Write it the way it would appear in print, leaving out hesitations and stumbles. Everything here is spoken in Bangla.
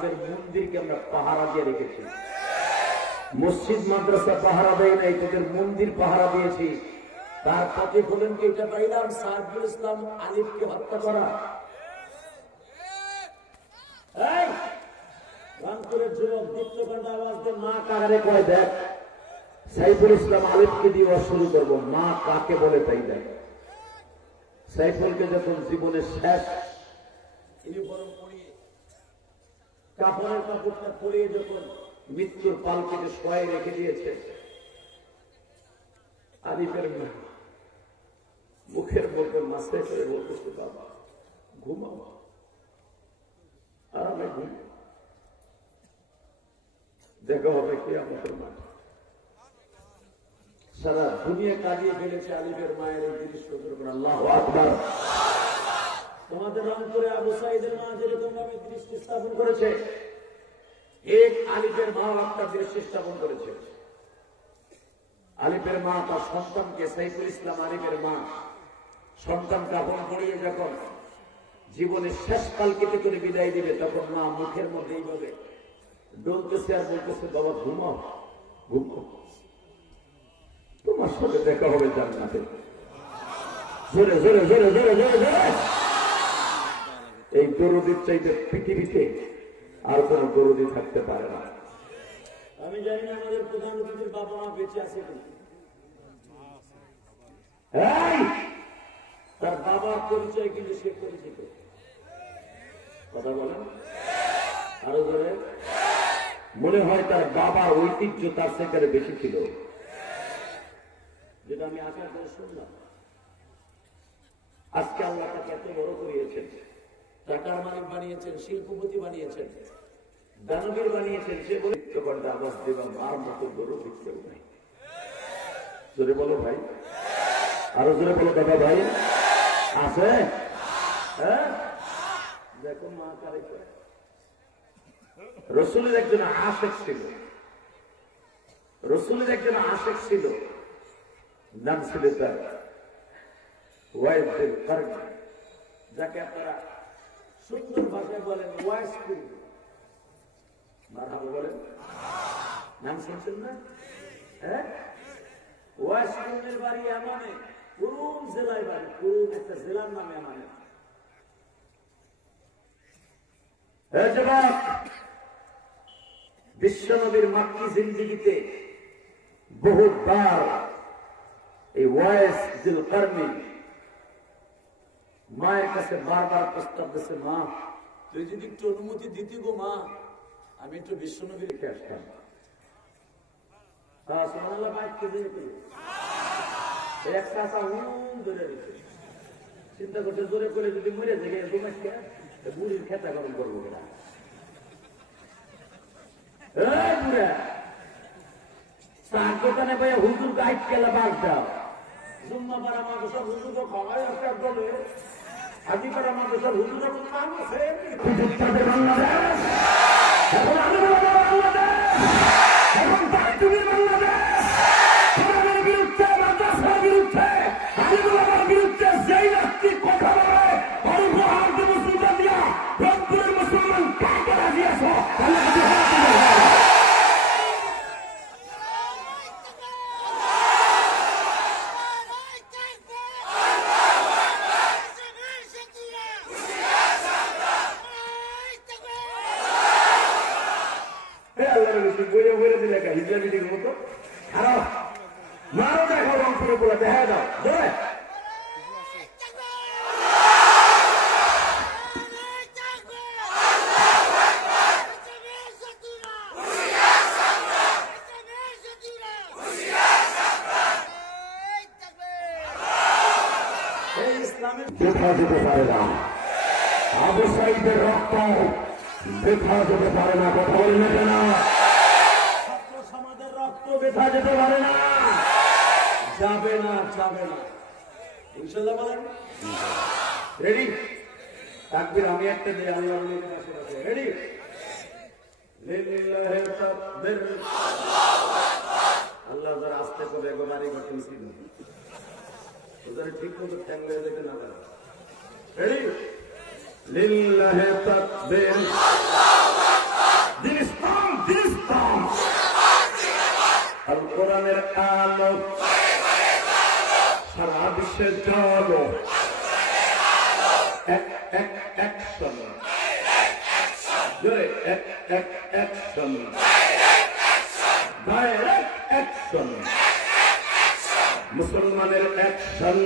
তোদের মন্দিরকে আমরা পাহারা দিয়ে রেখেছি। মসজিদ মাদ্রাসা পাহারা দেয় নাই, তোদের মন্দির পাহারা দিয়েছি। তার প্রতিফলন কি এটা পাইলাম? সাইফুল ইসলাম আলিফকে হত্যা করা। রংপুরের যুবক দীপ্তকাণ্ড আওয়াজ দিয়ে মা কারে কয় দেখ। সাইফুল ইসলাম আলিফকে দিয়ে শুরু করবো, মা কাকে বলে তাই দেখ। সাইফুলকে যখন জীবনের শেষ ইউনিফর্ম পরিয়ে কাপড়ের কাপড়টা পরিয়ে যখন মৃত্যুর পালকিতে শোয়াই রেখে দিয়েছে, আলিফের মা মুখের মধ্যে মাসে করে বলতেছে বাবা ঘুমাও, আর আমি ঘুম, দেখা হবে কি আমাদের মাঠে। সারা দুনিয়া কাঁদিয়ে ফেলেছে আলিফের মায়ের এই দৃশ্য। আল্লাহু আকবার। তোমাদের রংপুরে আবু সাইদের মা যেরকম ভাবে দৃষ্টি স্থাপন করেছে, এক আলিফের মা একটা দৃষ্টি স্থাপন করেছে। আলিফের মা তার সন্তানকে, সাইফুল ইসলাম আলিফের মা সন্তান কাপড় পরিয়ে যখন জীবনের শেষ কালকেতে করে বিদায় দিবে, তখন মা মুখের মধ্যে এইভাবে ডলতেছে আর বলতেছে বাবা ঘুমাও, ঘুমাও, তোমার সাথে দেখা হবে জান্নাতে। জোরে জোরে জোরে জোরে জোরে জোরে। এই দরুদের চাইতে পৃথিবীতে আর কোন দরুদি থাকতে পারে না। আমি জানি না আমাদের প্রধানমন্ত্রীর বাবা মা বেঁচে আছে কিনা। তার বাবার পরিচয় কিন্তু সে পরিচিত। কথা বলেন আরো জোরে। মনে হয় তার বাবার ঐতিহ্য তার সেখানে বেশি ছিল, যেটা আমি আশা করে শুনলাম। আজকে আল্লাহ তাকে এত বড় করিয়েছেন, টাকার মালিক বানিয়েছেন, শিল্পপতি বানিয়েছেন, দানবীর বানিয়েছেন। সে বলে আবাস দেবা মার মতো বড় কেউ নাই। জোরে বলো ভাই, আরো জোরে বলো দাদা ভাই আছে। হ্যাঁ দেখো মা কারে করে। রসুলের একজন আশেক ছিল, রসুলের একজন আশেক ছিল, নাম ছিল তার ওয়াইসুল কারনি, যাকে আপনারা সুন্দর ভাষায় বলেন ওয়াইসুল। মারহাবা বলেন, নাম শুনছেন না? হ্যাঁ, ওয়াইসুলের বাড়ি এমনে, কুরুম জেলায় বাড়ি, কুরুম একটা জেলার নাম এমনে। বিশ্বনবীর মাক্কি জিন্দেগিতে বহুবার এই ওয়াইসুল কারনি মায়ের কাছে বারবার প্রস্তাব দিচ্ছে, মা তুই যদি একটু অনুমতি দিতি গো মা, আমি একটু বিশ্বনবীর রেখে আসতাম। চিন্তা করছে জোরে করে যদি মরে যায় বুড়ির খেতা গরম করবো কিনা। দোকানে ভাইয়া হুজুর গাইড খেলা বাদ দাও, জুম্মা পাড়া মাদ্রাসার হুজুর খাওয়াই একটা বলে হাজি পাড়া মাদ্রাসার হুজুর এখন নাম আছে বাংলাদেশ, এখন আমি বাংলাদেশ, এখন তুমি বাংলাদেশ। কোরআনের বিরুদ্ধে, মাদ্রাসার বিরুদ্ধে, হাজিবুল্লাহর বিরুদ্ধে যেই ব্যক্তি কথা বলে অরুহার যে মুসলমান দিয়া রংপুরের মুসলমান কাকে রাজি আছো? মারো দেখো রংপুরে বলে দেখা দাও জোরে। দেখা যেতে পারে না, আবু সাইদের রক্ত দেখা যেতে পারে না। কথা বলেন না কেন? ছাত্র সমাজের রক্ত দেখা যেতে পারে না, যাবে না, যাবে না। ইনশাআল্লাহ বলেন রেডি? তাকবীর আমি একটা দিই, আল্লাহর নবীর আশেপাশে রেডি? লিল্লাহি তাকবীর, আল্লাহু আকবার। আল্লাহ যারা আস্তে করে গোলারি করতেন ছিল ওদের ঠিক মতো ঠ্যাং হয়ে যেতে না পারে। রেডি? লিল্লাহি তাকবীর, আল্লাহু আকবার। সারা বিশ্বের জন্য অ্যাকশন, অ্যাকশন, ডাইরেক্ট অ্যাকশন, মুসলমানের অ্যাকশন।